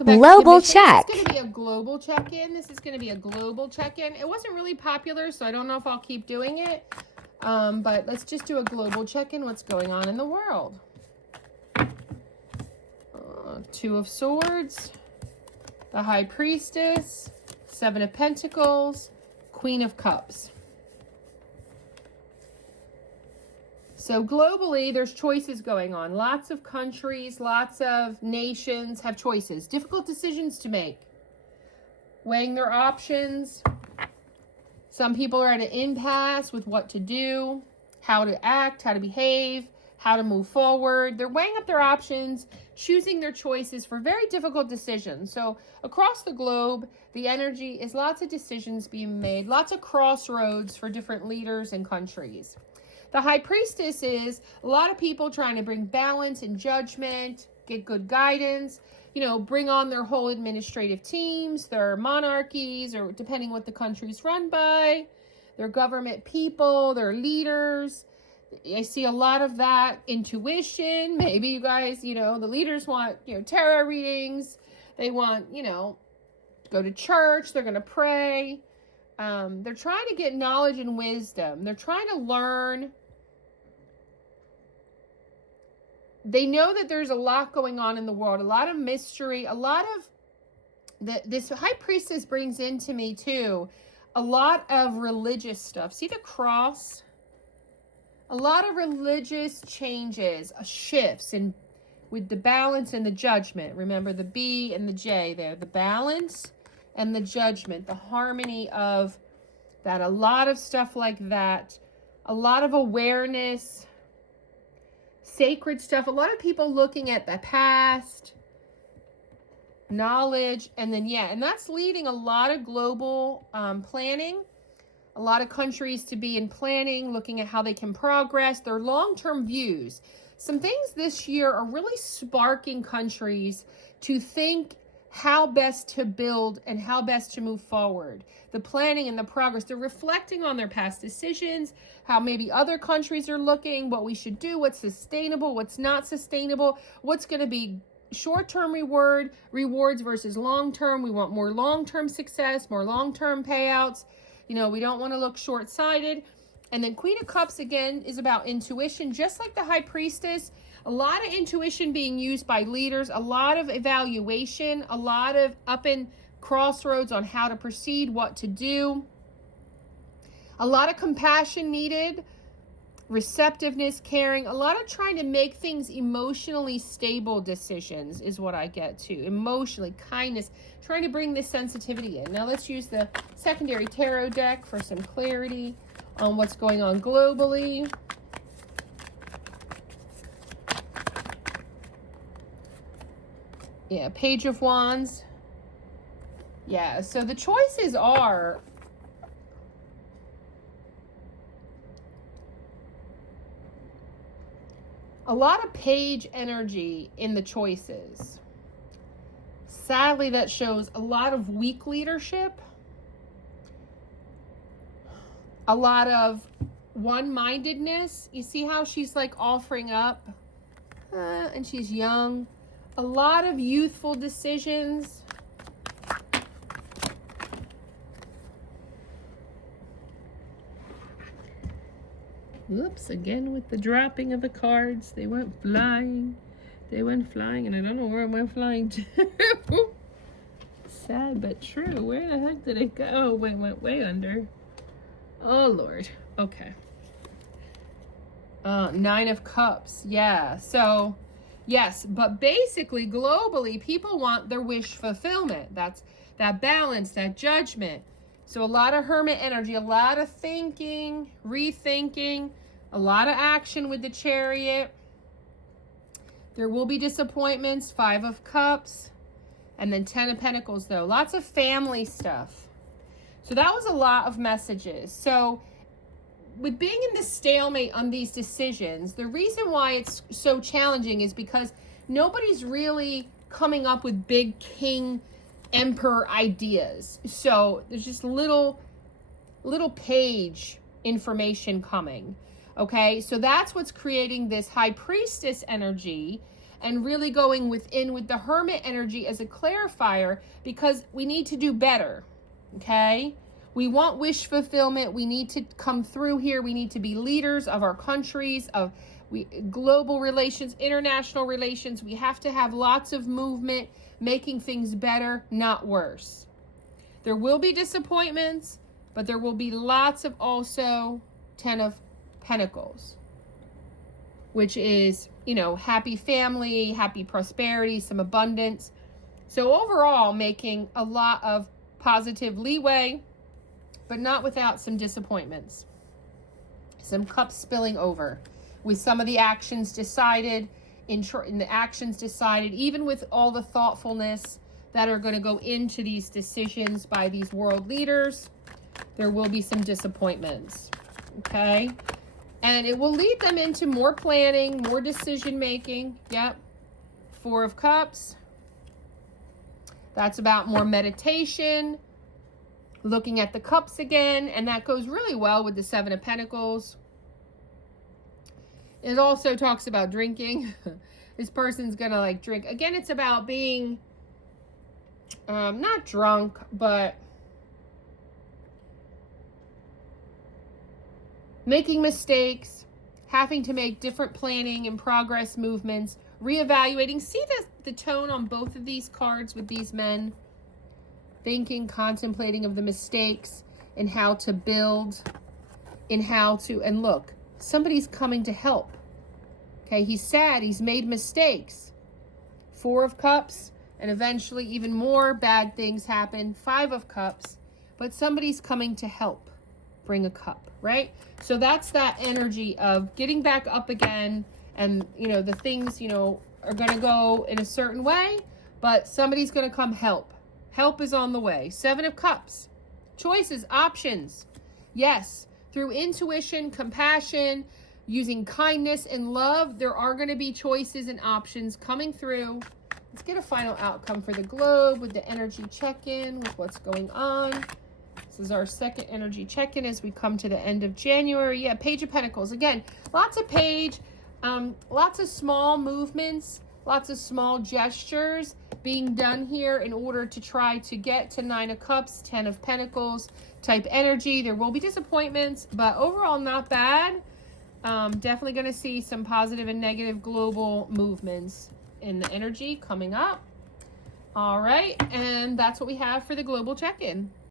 welcome back Global to Kimbition. check. This is going to be a global check-in. It wasn't really popular, so I don't know if I'll keep doing it. But let's just do a global check-in. What's going on in the world? Two of Swords, the High Priestess, Seven of Pentacles, Queen of Cups. So globally, there's choices going on. Lots of countries, lots of nations have choices. Difficult decisions to make. Weighing their options. Some people are at an impasse with what to do, how to act, how to behave, how to move forward. They're weighing up their options, choosing their choices for very difficult decisions. So across the globe, the energy is lots of decisions being made, lots of crossroads for different leaders and countries. The High Priestess is a lot of people trying to bring balance and judgment, get good guidance, bring on their whole administrative teams, their monarchies, or depending what the country's run by, their government people, their leaders. I see a lot of that. Intuition. Maybe you guys, the leaders want, tarot readings. They want, to go to church. They're going to pray. They're trying to get knowledge and wisdom. They're trying to learn. They know that there's a lot going on in the world, a lot of mystery, a lot of this High Priestess brings into me too, a lot of religious stuff. See the cross? A lot of religious changes, shifts, and with the balance and the judgment. Remember the B and the J there, the balance and the judgment, the harmony of that. A lot of stuff like that, a lot of awareness, sacred stuff. A lot of people looking at the past, knowledge, and then, and that's leading a lot of global planning. A lot of countries to be in planning, looking at how they can progress, their long-term views. Some things this year are really sparking countries to think how best to build and how best to move forward. The planning and the progress. They're reflecting on their past decisions, how maybe other countries are looking, what we should do, what's sustainable, what's not sustainable, what's going to be short-term rewards versus long-term. We want more long-term success, more long-term payouts. We don't want to look short-sighted. And then Queen of Cups, again, is about intuition. Just like the High Priestess, a lot of intuition being used by leaders, a lot of evaluation, a lot of up and crossroads on how to proceed, what to do. A lot of compassion needed, receptiveness, caring, a lot of trying to make things emotionally stable decisions is what I get to. Emotionally, kindness, trying to bring this sensitivity in. Now let's use the secondary tarot deck for some clarity on what's going on globally. Yeah, Page of Wands. Yeah, so the choices are a lot of page energy in the choices. Sadly, that shows a lot of weak leadership, a lot of one-mindedness. You see how she's like offering up, and she's young. A lot of youthful decisions. Oops, again with the dropping of the cards. They went flying. And I don't know where it went flying to. Sad but true. Where the heck did it go? Oh, it went way under. Oh, Lord. Okay. Nine of Cups. Yeah. So, yes. But basically, globally, people want their wish fulfillment. That's that balance, that judgment. So a lot of Hermit energy, a lot of thinking, rethinking, a lot of action with the Chariot. There will be disappointments. Five of Cups. And then 10 of Pentacles, though. Lots of family stuff. So that was a lot of messages. So with being in the stalemate on these decisions, the reason why it's so challenging is because nobody's really coming up with big king emperor ideas. So there's just little page information coming. Okay, so that's what's creating this High Priestess energy. and really going within with the Hermit energy as a clarifier, because we need to do better, okay? We want wish fulfillment. We need to come through here. We need to be leaders of our countries, of global relations, international relations. We have to have lots of movement, making things better, not worse. There will be disappointments, but there will be lots of also 10 of Pentacles, which is, you know, happy family, happy prosperity, some abundance. So overall, making a lot of positive leeway, but not without some disappointments. Some cups spilling over with some of the actions decided, in the actions decided, even with all the thoughtfulness that are going to go into these decisions by these world leaders, there will be some disappointments, okay? And it will lead them into more planning, more decision making. Yep. 4 of Cups. That's about more meditation, looking at the cups again, and that goes really well with the 7 of Pentacles. It also talks about drinking. This person's gonna like drink. Again, it's about being not drunk, but making mistakes, having to make different planning and progress movements, reevaluating. See the tone on both of these cards with these men? Thinking, contemplating of the mistakes and how to build, and how to, and look, somebody's coming to help. Okay, he's sad, he's made mistakes. 4 of Cups, and eventually even more bad things happen. 5 of Cups, but somebody's coming to help bring a cup, right? So that's that energy of getting back up again, and, you know, the things, you know, are going to go in a certain way, but somebody's going to come help. Help is on the way. 7 of Cups. Choices, options. Yes, through intuition, compassion, using kindness and love, there are going to be choices and options coming through. Let's get a final outcome for the globe with the energy check-in with what's going on. This is our second energy check-in as we come to the end of January. Yeah, Page of Pentacles. Again, lots of page, lots of small movements, lots of small gestures being done here in order to try to get to 9 of Cups, 10 of Pentacles type energy. There will be disappointments, but overall not bad. Definitely going to see some positive and negative global movements in the energy coming up. All right, and that's what we have for the global check-in.